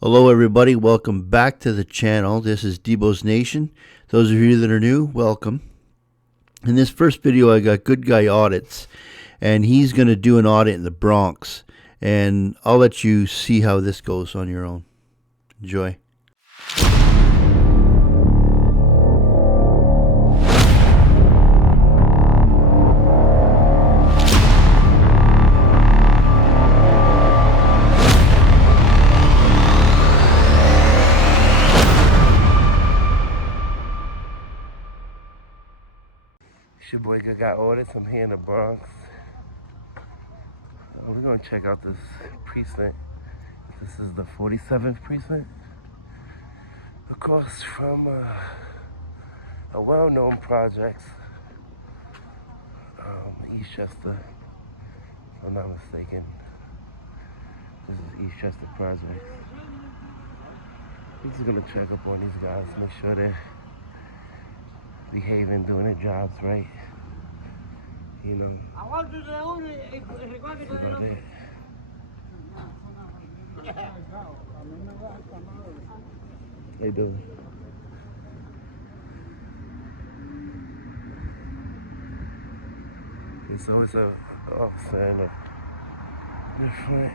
Hello everybody, welcome back to the channel. This is Debos Nation. Those of you that are new, welcome. In this first video I got Good Guy Audits, and he's going to do an audit in the Bronx, and I'll let you see how this goes on your own. Enjoy. It's your boy Good Guy Audits. I'm here in the Bronx. We're gonna check out this precinct. This is the 47th precinct. Across from a well-known project, Eastchester, if I'm not mistaken. This is Eastchester Project. We're just gonna check up on these guys, make sure they're behaving, doing their jobs right. You know. About that. How you doing? It's always an officer in the front.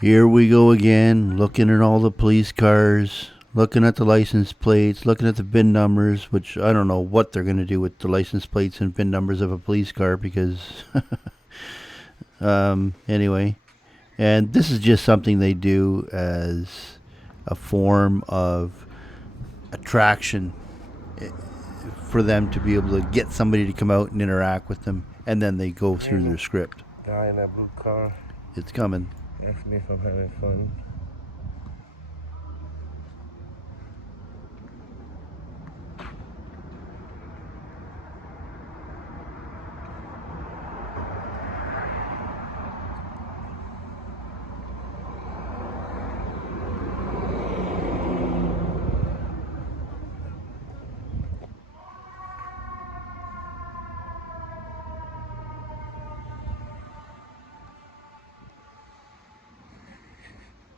Here we go again, looking at all the police cars, looking at the license plates, looking at the VIN numbers, which I don't know what they're going to do with the license plates and VIN numbers of a police car because, anyway. And this is just something they do as a form of attraction for them to be able to get somebody to come out and interact with them, and then they go through their script. Guy in that blue car. It's coming. Ask me if I'm having fun.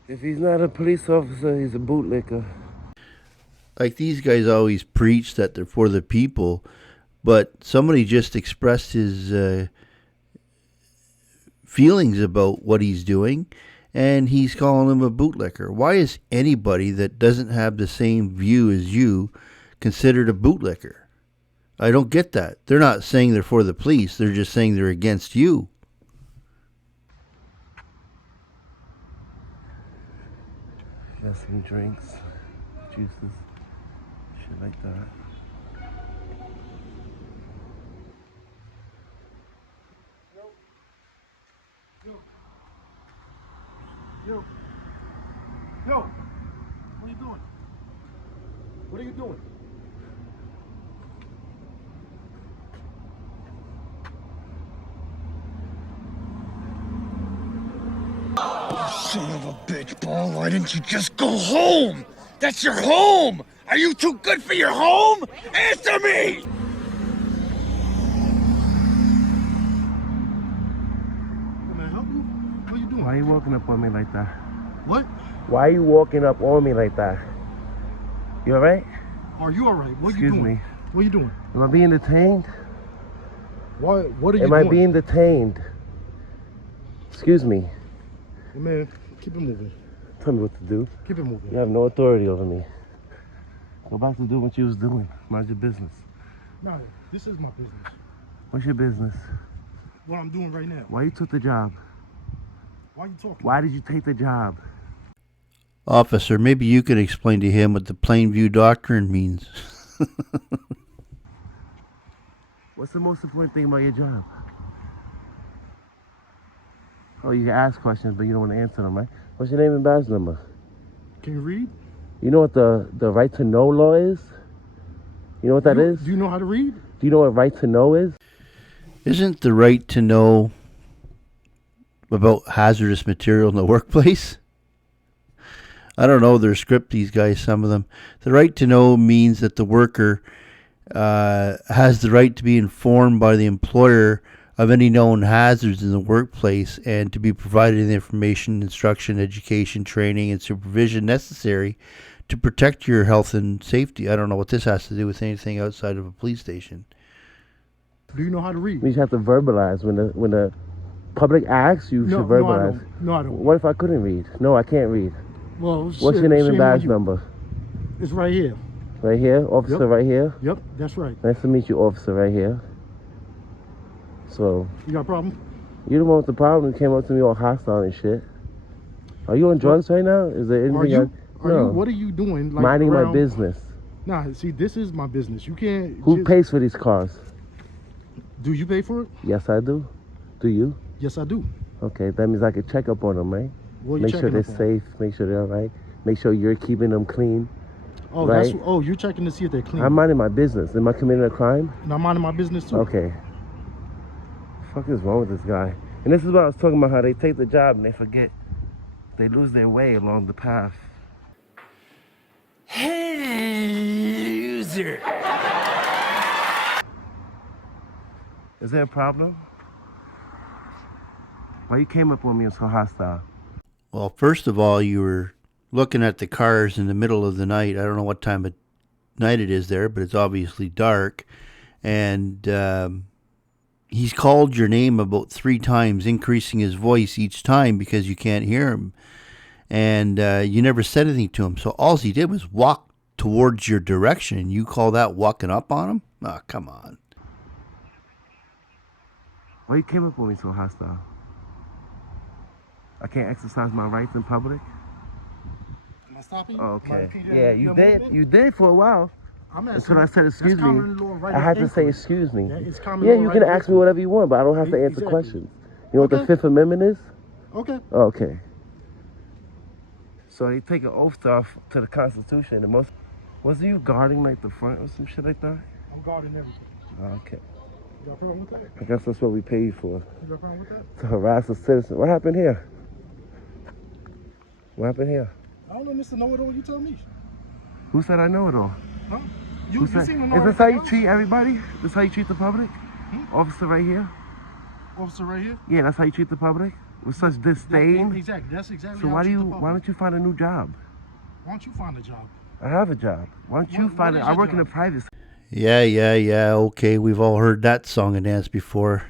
If he's not a police officer, he's a bootlicker. Like, these guys always preach that they're for the people, but somebody just expressed his feelings about what he's doing, and he's calling him a bootlicker. Why is anybody that doesn't have the same view as you considered a bootlicker? I don't get that. They're not saying they're for the police. They're just saying they're against you. Got some drinks, juices, shit like that. Yo, what are you doing? What are you doing? Son of a bitch, Paul, why didn't you just go home? That's your home! Are you too good for your home? Answer me! Can I help you? What are you doing? Why are you walking up on me like that? What? Why are you walking up on me like that? You alright? Are you alright? What are you Excuse doing? me. What are you doing? Am I being detained? Why? What are you Am doing? I being detained? Excuse me. Hey, man, keep it moving. Tell me what to do. Keep it moving. You have no authority over me. Go back to doing what you was doing. Mind your business. No, this is my business. What's your business? What I'm doing right now. Why you took the job? Why are you talking? Why did you take the job? Officer, maybe you could explain to him what the plain view doctrine means. What's the most important thing about your job? Oh, you can ask questions, but you don't want to answer them, right? What's your name and badge number? Can you read? You know what the right to know law is? You know what that is? Do you know how to read? Do you know what right to know is? Isn't the right to know about hazardous material in the workplace? I don't know their script, these guys, some of them. The right to know means that the worker has the right to be informed by the employer of any known hazards in the workplace and to be provided the information, instruction, education, training, and supervision necessary to protect your health and safety. I don't know what this has to do with anything outside of a police station. Do you know how to read? You just have to verbalize when the public asks. You should verbalize. No, I don't. What if I couldn't read? No, I can't read. Well, What's your name and badge number? It's right here. Right here, officer. Yep. Right here. Yep, that's right. Nice to meet you, officer. Right here. So. You got a problem? You the one with the problem. You came up to me all hostile and shit. Are you on drugs right now? Is there anything? No. What are you doing? Like, minding my business. Nah, see, this is my business. You can't. Who pays for these cars? Do you pay for it? Yes, I do. Do you? Yes, I do. Okay, that means I could check up on them, right? Well, make sure they're safe. Make sure they're all right. Make sure you're keeping them clean. Oh, right? you're checking to see if they're clean. I'm minding my business. Am I committing a crime? And I'm minding my business too. Okay. What the fuck is wrong with this guy? And this is what I was talking about, how they take the job and they forget. They lose their way along the path. Loser. Is there a problem? Why you came up on me and so hostile? Well, first of all, you were looking at the cars in the middle of the night. I don't know what time of night it is there, but it's obviously dark. And he's called your name about 3 times, increasing his voice each time because you can't hear him. And you never said anything to him. So all he did was walk towards your direction. And you call that walking up on him? Oh, come on. Why you came up on me so hostile? I can't exercise my rights in public? Am I stopping? Oh, okay. Yeah, you did. You did for a while. Until I said excuse me. I had to say excuse me. Yeah, you can ask me whatever you want, but I don't have to answer questions. You know what the Fifth Amendment is? Okay. Okay. So they take an oath to the Constitution. And wasn't you guarding like the front or some shit like that? I'm guarding everything. Okay. You got a problem with that? I guess that's what we pay you for. You got a problem with that? To harass a citizen. What happened here? What happened here? I don't know, Mr. Know-It-All. You tell me. Who said I know it all? Huh? You seem to know is this how everything you else? treat everybody? This how you treat the public? Officer right here? Officer right here? Yeah, that's how you treat the public? With such disdain? Exactly. That's exactly So how why I treat the don't public. you find a new job? Why don't you find a job? I have a job. Why don't you find it? I work in the private sector. Yeah. Okay, we've all heard that song and dance before.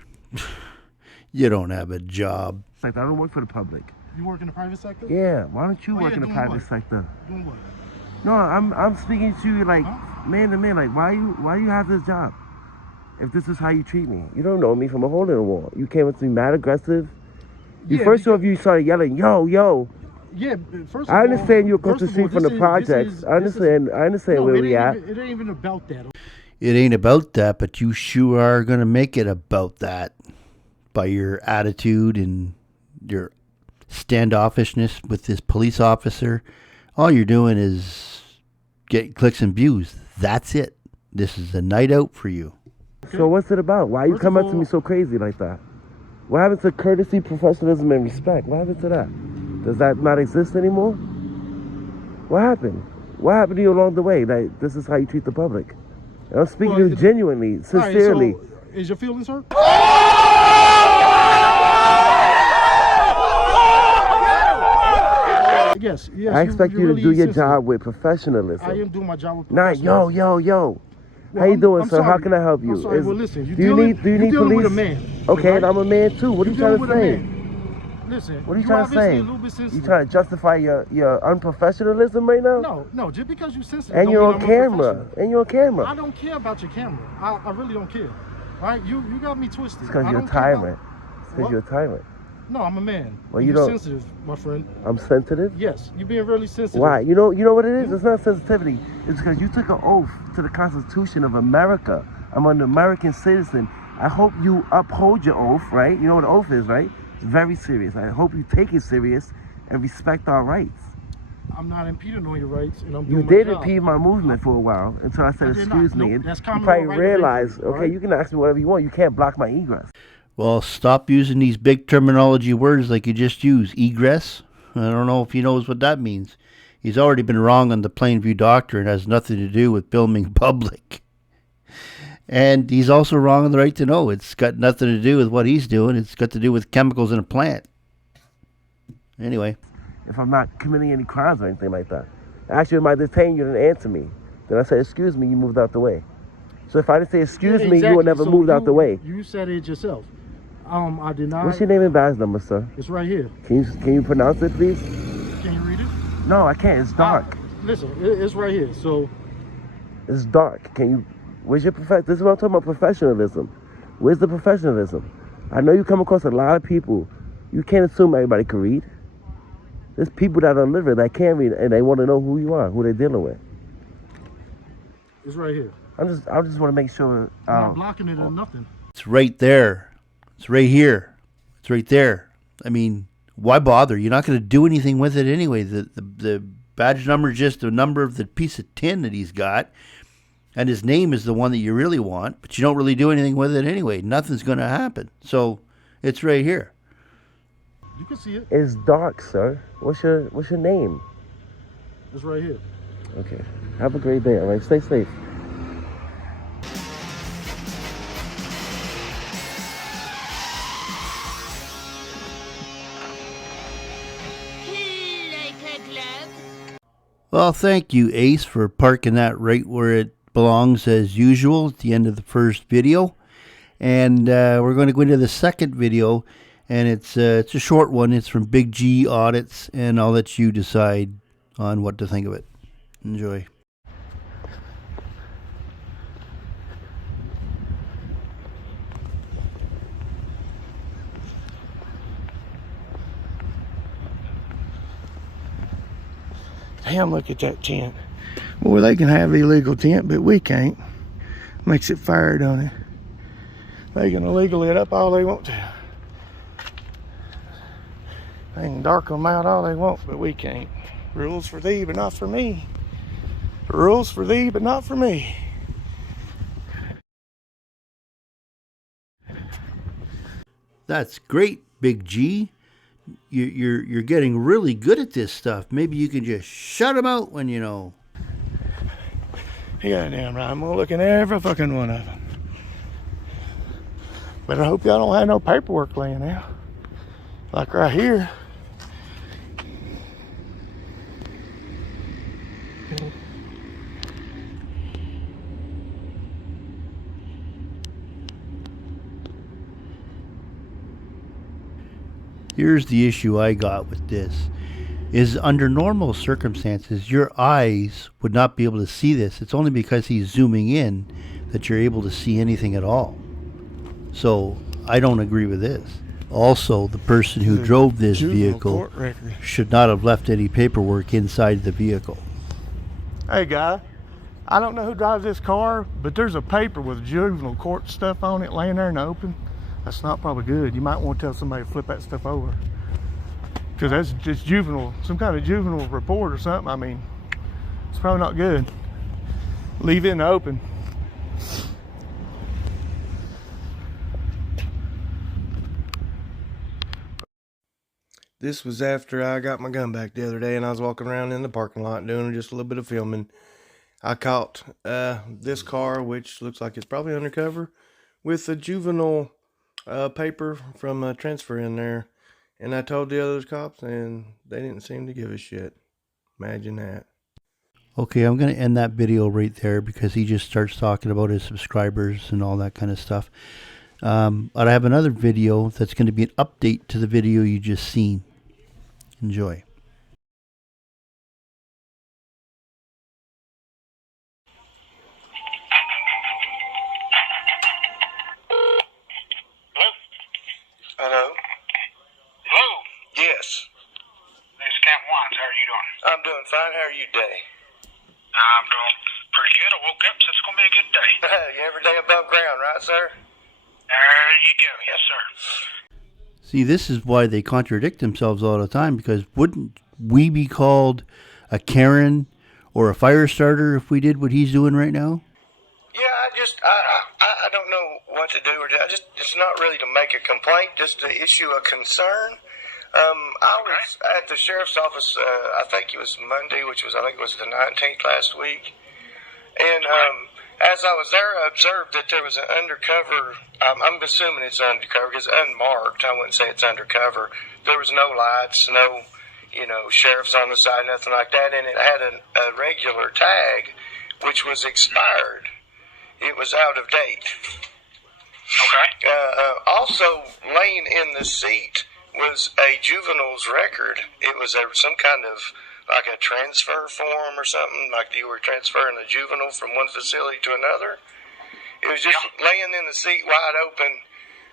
You don't have a job. I don't work for the public. You work in the private sector? Yeah, why don't you work in the private sector? Doing what? No, I'm speaking to you like man to man. Like why you have this job? If this is how you treat me, you don't know me from a hole in the wall. You came up to me mad aggressive. First off, you started yelling, yo. Yeah, first of all, I understand you're across the street from the projects. I understand where we at. It ain't even about that. It ain't about that, but you sure are going to make it about that by your attitude and your standoffishness with this police officer. All you're doing is get clicks and views. That's it. This is a night out for you. Okay. So what's it about? Why you come up to me so crazy like that? What happened to courtesy, professionalism, and respect? What happened to that? Does that not exist anymore? What happened? What happened to you along the way? That this is how you treat the public? And I'm speaking to you genuinely, sincerely. Right, so is your feelings hurt? Yes. I expect you to do your job with professionalism. I am doing my job with Not professionalism. yo. How you doing, sir? How can I help you? I'm sorry. Well, listen. Do you need police? With a man. Okay, right? and I'm a man too. What are you trying to say? Listen. What are you trying to say? A little bit sensitive. You trying to justify your unprofessionalism right now? No. Just because you're sensitive. And don't you're mean on I'm camera. unprofessional. And you're on camera. I don't care about your camera. I really don't care. All right? You got me twisted. It's because I you're a don't care about- tyrant. It's because you're a tyrant. No, I'm a man. Well, you're you don't- sensitive, my friend. I'm sensitive? Yes, you're being really sensitive. Why? You know what it is? It's not sensitivity. It's because you took an oath to the Constitution of America. I'm an American citizen. I hope you uphold your oath, right? You know what an oath is, right? It's very serious. I hope you take it serious and respect our rights. I'm not impeding on your rights, and I'm You doing did my job. impede my movement for a while until I said I did not. excuse me. Nope, And that's you common probably law right realized, there, okay, right? you can ask me whatever you want. You can't block my egress. Well, stop using these big terminology words like you just used. Egress? I don't know if he knows what that means. He's already been wrong on the Plainview Doctrine. It has nothing to do with filming public. And he's also wrong on the right to know. It's got nothing to do with what he's doing. It's got to do with chemicals in a plant. Anyway. If I'm not committing any crimes or anything like that. Actually, if I detain you, didn't answer me. Then I said, excuse me, you moved out the way. So if I didn't say excuse me, you would never moved out the way. You said it yourself. I did not. What's your name and badge number, sir? It's right here. Can you pronounce it, please? Can you read it? No, I can't. It's dark. Listen, it's right here. So it's dark. Can you? Where's your this is what I'm talking about, professionalism. Where's the professionalism? I know you come across a lot of people. You can't assume everybody can read. There's people that are literate that can't read and they want to know who you are, who they're dealing with. It's right here. I just want to make sure. I'm not blocking it or nothing. It's right there. It's right here. It's right there. I mean, why bother? You're not going to do anything with it anyway. The badge number is just the number of the piece of tin that he's got. And his name is the one that you really want, but you don't really do anything with it anyway. Nothing's going to happen. So it's right here. You can see it. It's dark, sir. What's your name? It's right here. Okay. Have a great day, all right? Stay safe. Well, thank you, Ace, for parking that right where it belongs as usual at the end of the first video. And we're going to go into the second video, and it's a short one. It's from Big G Audits, and I'll let you decide on what to think of it. Enjoy. Damn, look at that tent. Well, they can have illegal tent, but we can't. Makes it fair, don't it? They can illegally it up all they want to. They can dark them out all they want, but we can't. Rules for thee, but not for me. Rules for thee, but not for me. That's great, Big G. You're getting really good at this stuff. Maybe you can just shut them out when you know. Yeah, damn right. I'm gonna look at every fucking one of them. But I hope y'all don't have no paperwork laying out. Like right here. Here's the issue I got with this. Is under normal circumstances, your eyes would not be able to see this. It's only because he's zooming in that you're able to see anything at all. So I don't agree with this. Also, the person who drove this vehicle should not have left any paperwork inside the vehicle. Hey guy, I don't know who drives this car, but there's a paper with juvenile court stuff on it laying there in the open. That's not probably good. You might want to tell somebody to flip that stuff over. Because that's just juvenile, some kind of juvenile report or something. I mean, it's probably not good. Leave it in the open. This was after I got my gun back the other day and I was walking around in the parking lot doing just a little bit of filming. I caught this car, which looks like it's probably undercover, with a juvenile paper from a transfer in there. And I told the other cops and they didn't seem to give a shit. Imagine that. Okay, I'm going to end that video right there because he just starts talking about his subscribers and all that kind of stuff. But I have another video that's going to be an update to the video you just seen. Enjoy. Hello? Hello, Yes. this is Captain Wines. How are you doing? I'm doing fine. How are you today? I'm doing pretty good. I woke up, so it's going to be a good day. Every day above ground, right, sir? There you go. Yes, sir. See, this is why they contradict themselves all the time, because wouldn't we be called a Karen or a fire starter if we did what he's doing right now? Yeah, I don't know what to do. It's not really to make a complaint, just to issue a concern. I was at the sheriff's office, I think it was Monday, I think it was the 19th last week. And As I was there, I observed that there was an undercover. I'm assuming it's undercover because unmarked. I wouldn't say it's undercover. There was no lights, no, sheriffs on the side, nothing like that, and it had a regular tag, which was expired. It was out of date. Okay. Also, laying in the seat was a juvenile's record. It was some kind of like a transfer form or something, like you were transferring a juvenile from one facility to another. It was just laying in the seat wide open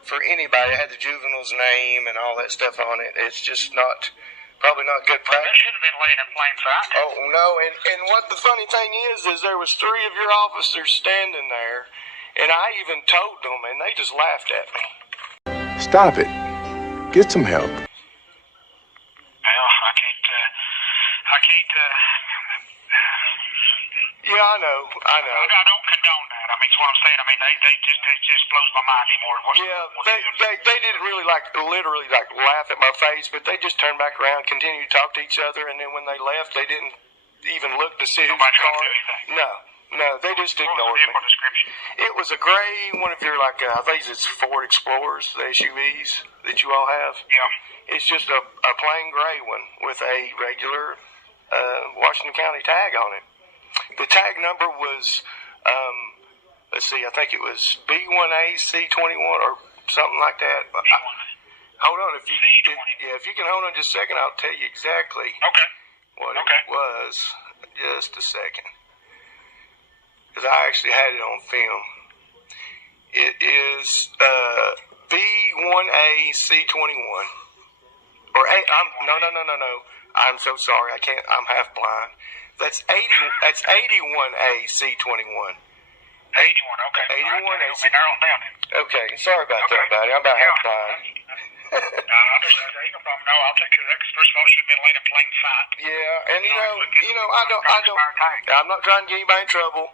for anybody. It had the juvenile's name and all that stuff on it. It's just probably not good practice. That should have been laying in plain sight. Oh, no, and what the funny thing is there was 3 of your officers standing there, and I even told them, and they just laughed at me. Stop it. Get some help. Well, I can't. Yeah, I know. I don't condone that. I mean, it's what I'm saying. I mean, they just blows my mind anymore. They didn't really literally laugh at my face, but they just turned back around, continued to talk to each other, and then when they left, they didn't even look to see whose car. No, they just ignored me. It was a gray one of your I think it's Ford Explorers, the SUVs that you all have. Yeah. It's just a plain gray one with a regular Washington County tag on it. The tag number was, let's see, I think it was B1AC21 or something like that. Hold on, if you can hold on just a second, I'll tell you exactly what it was. Just a second, because I actually had it on film. It is B1AC21 or no. I'm so sorry. I can't. I'm half blind. That's 81AC21. 81, okay. 81AC. Okay, Okay, sorry about that, buddy. I'm about half blind. No, I understand. There ain't no problem. No, I'll take care of that. 'Cause first of all, it should have been laying in plain sight. Yeah, and I'm not trying to get anybody in trouble.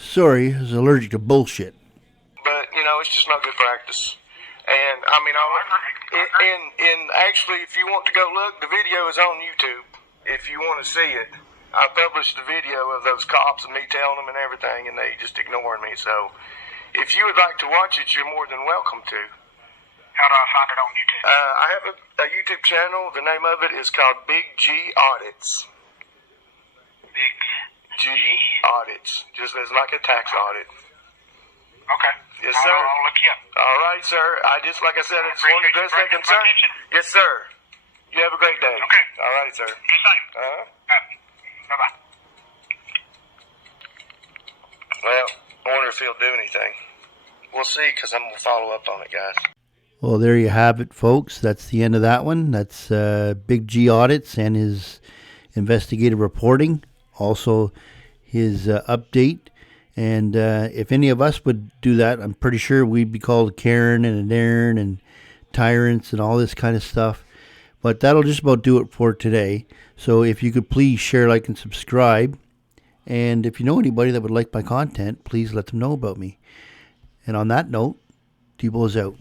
Sorry, I was allergic to bullshit. But it's just not good practice. And I mean, and actually, if you want to go look, the video is on YouTube. If you want to see it, I published the video of those cops and me telling them and everything, and they just ignoring me. So, if you would like to watch it, you're more than welcome to. How do I find it on YouTube? I have a YouTube channel. The name of it is called Big G Audits. Big G Audits, just as like a tax audit. Okay. Yes, sir. I'll look you up. All right, sir. I just, like I said, I just wanted to address that concern. Yes, sir. You have a great day. Okay. All right, sir. You same. Bye-bye. Well, I wonder if he'll do anything. We'll see, because I'm going to follow up on it, guys. Well, there you have it, folks. That's the end of that one. That's Big G Audits and his investigative reporting. Also, his update. And if any of us would do that, I'm pretty sure we'd be called Karen and a Darren and tyrants and all this kind of stuff. But that'll just about do it for today. So if you could please share, like, and subscribe. And if you know anybody that would like my content, please let them know about me. And on that note, Debos out.